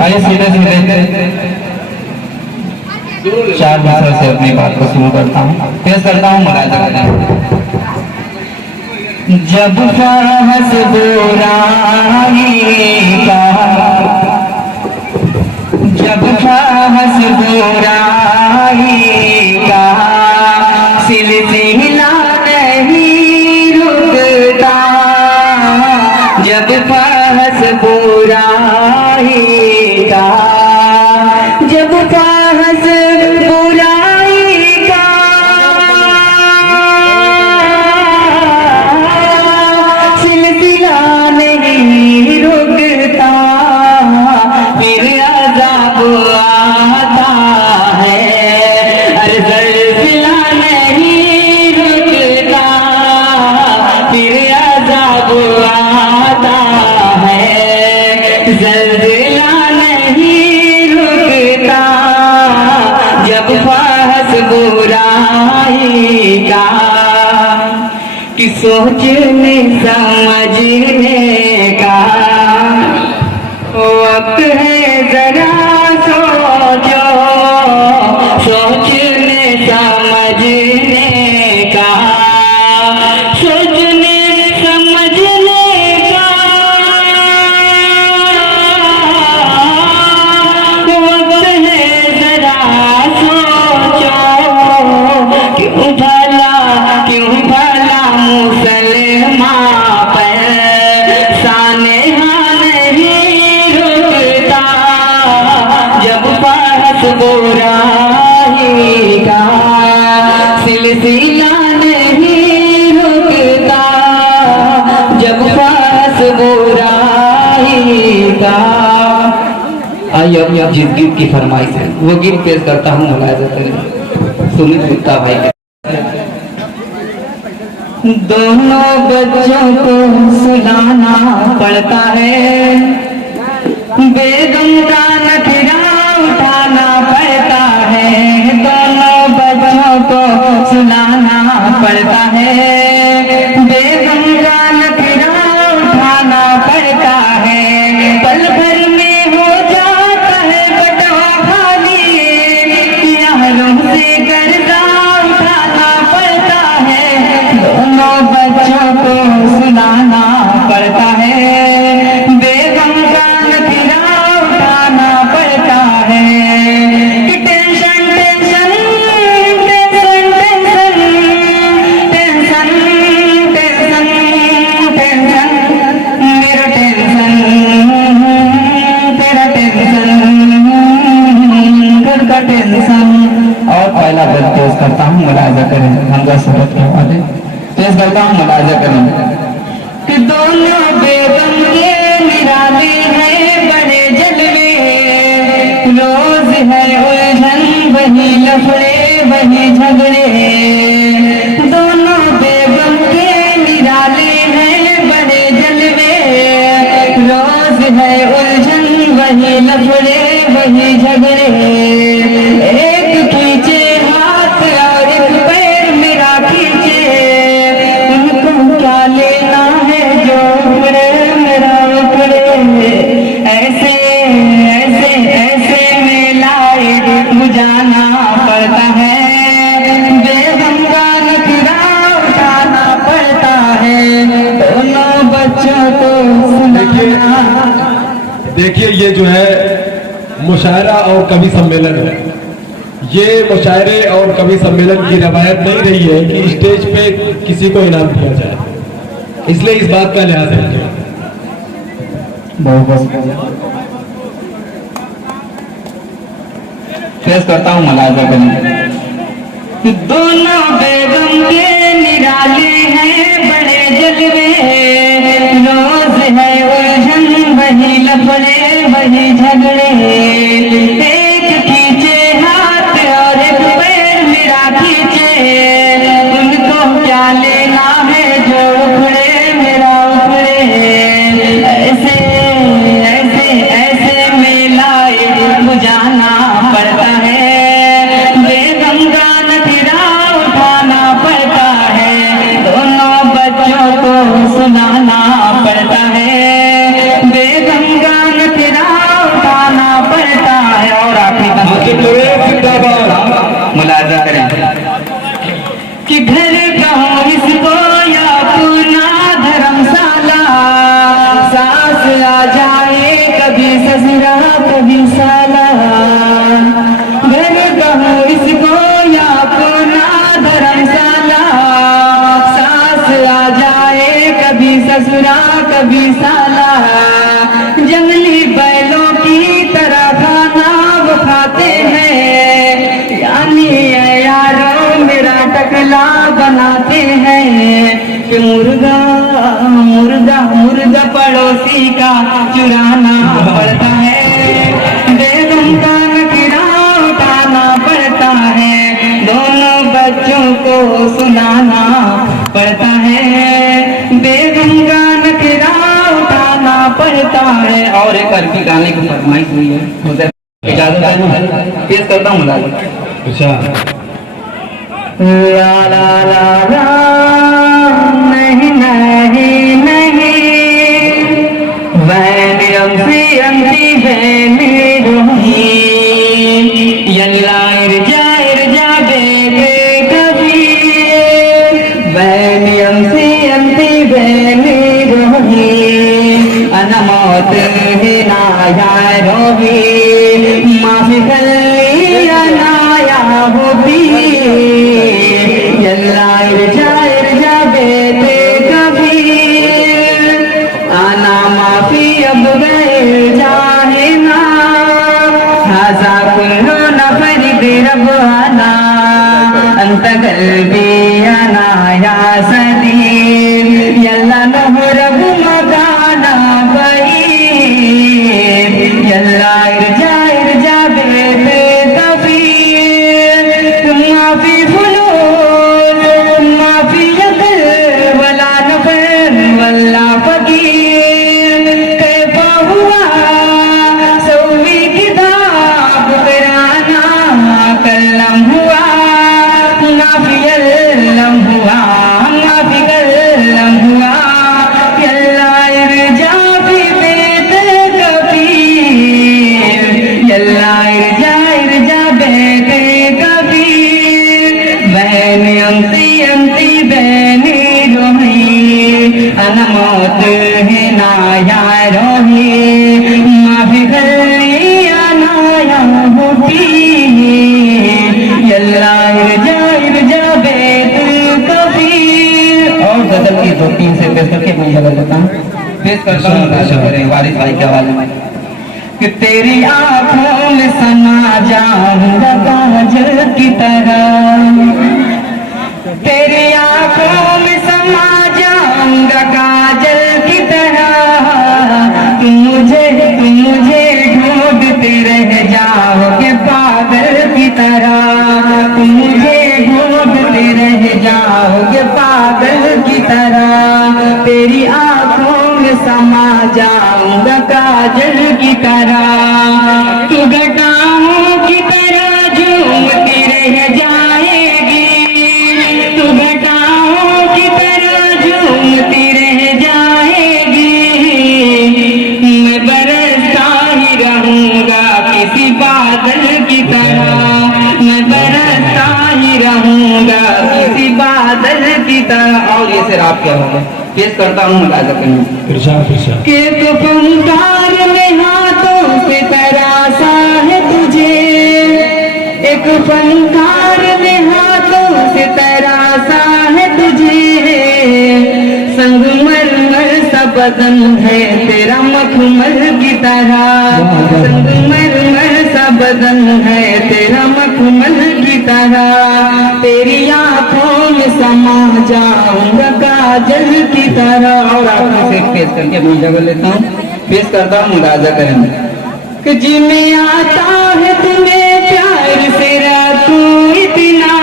आइए सीधे सीधे चार भाषा से अपनी बात को शुरू करता हूँ, पेश करता हूँ मुलाजा करें। जब साहस बुराई का, जब साहस बुराई का सिलसिला नहीं रुकता, जब साहस बुराई का, जब साहस बुराई का सिलसिला नहीं रुकता, फिर अज़ाब आता है, अरे सिलसिला नहीं रुकता, फिर अज़ाब आता है, ज़ल्ज़ला नहीं रुकता, जब फाहस बुराई का, कि सोचने समझने का वक्त है, जरा सोचो, सोचने समझने का, सोचने समझने का वक्त है, जरा सोचो, क्यों भला मुसलमान पर सानेहा नहीं रुकता, जब फाहस बुराई का सिलसिला नहीं रुकता, जब फाहस बुराई का। आइए अब जिस गीत की फरमाइश है वो गीत पेश करता हूँ, मुलाहिजा करें सुमित गुप्ता भाई के। दोनों बच्चों को सुलाना पड़ता है, बेगम का नखरा उठाना पड़ता है, दोनों बच्चों को सुलाना पड़ता है, बेगम का नखरा उठाना पड़ता है, पल भर में हो जाता है बटवा खाली, यारों से कर्जा उठाना पड़ता है, दोनों बच्चों को सुलाना पड़ता है, बेगम का नखरा उठाना पड़ता है, कि tension tension tension tension tension tension tension, मेरा टेंशन तेरा टेंशन घर का टेंशन। और पहला बल पेश करता हूँ, मुलाहिजा करें, हमजा सूरत के वाले पेश करता हूँ, मुलाहिजा करें। कि दोनों बेगम के निराले हैं बड़े जलवे, रोज है उलझन वही लफड़े वही झगड़े, दोनों बेगम के निराले हैं बड़े जलवे, रोज है उलझन वही लफड़े वही झगड़े, एक खींचे हाथ और एक पैर मेरा खींचे, उनको क्या लेना है जो उपड़े मेरा उपड़े, ऐसे ऐसे ऐसे मेलाए बुझाना पड़ता है, बेगम का नखरा उठाना पड़ता है, दोनों बच्चों को सुनाना। देखिए ये जो है मुशायरा और कवि सम्मेलन है, ये मुशायरे और कवि सम्मेलन की रवायत नहीं रही है कि स्टेज पे किसी को इनाम दिया जाए, इसलिए इस बात का लिहाज रखिए। पेश करता हूँ, मुलाहिजा करें। दोनों बेगम के निराले हैं बड़े जलवे, रोज है उलझन वही लफड़े वही झगड़े, एक खींचे हाथ और एक पैर मेरा खींचे, उनको क्या लेना है जो उखड़े मेरा उखड़े, ऐसे ऐसे ऐसे मेलाए बुझाना पड़ता है, बेगम का नखरा उठाना पड़ता है, दोनों बच्चों को सुनाना पड़ता है, बेगम का नखरा उठाना चुराना पड़ता है, बेगम का नखरा उठाना पड़ता है, दोनों बच्चों को सुनाना पड़ता है, बेगम का नखरा उठाना पड़ता है। और एक अरबी गाने की फरमाइश हुई है, मुझे इजाजत है, पेश करता हूँ मुलाजिम। अच्छा ला ला ला ला नहीं नहीं नहीं, वैनियम सी अंती वैनी रोही, यल्लाइर जा बेटे कभी, वैनियम सी अंती वैनी रोही, अनमौत ही नाया रोही, माफी गली अनाया होती, जा बेटे कभी, आना माफी अब गए जाए ना, हाजा कुल्लो नफर रब आना, अंत गल्बी आना या सदीर, यल्ला नह रब मगाना बही, यल्ला जा बेटे कभी, माफी वल्ला फकीर कैफा हुआ सौवी किताब कराना, कलम हुआ माफी अल्लम हुआ, माफी कलम हुआ, यल्लाइर जा भी बेटे कबीर, यल्लाइर जा बेटे कबीर, बहन अंती बहनी रोही, अनमौत है नाया रोही, माफी गली अनाया होती, यल्लाइर जा बेटे कबीर। और गजल की 2-3 से पेश करके मैं बदल देता हूँ, पेश करता हूँ वारिस भाई के हवाले में कि तेरी आंखों में समा जाऊंगा काजल की तरह, तेरी आंखों में समा जाऊंगा काजल की तरह, तुम मुझे ढूंढते रह जाओगे पागल की तरह, तुम मुझे ढूंढते रह जाओगे पागल की तरह, तेरी आंखों में समा जाऊंगा काजल की तरह, तू घटाओं की तरह झूमती रह जाएगी, तू घटाओं की तरह झूमती रह जाएगी, मैं बरसता ही रहूंगा किसी बादल की तरह, मैं बरसता ही रहूंगा किसी बादल की तरह। और ये सिर्फ आप क्या होगा, पेश करता हूँ मुलाजा करना के तो फनकार में हाथों से तरासा है तुझे, एक फनकार में हाथों से तरासा है तुझे, संगमरमर सा बदन है तेरा मखमल की तरह, संगमरमर सा बदन है तेरा मखमल की तरह, तेरी आंखों में समा जाऊंगा काजल की तरह। और आपको से पेश करके मैं जगह लेता हूँ, पेश करता हूँ मुलाजा करेंगे कि जिन्हें आता है तुम्हें प्यार से तू इतना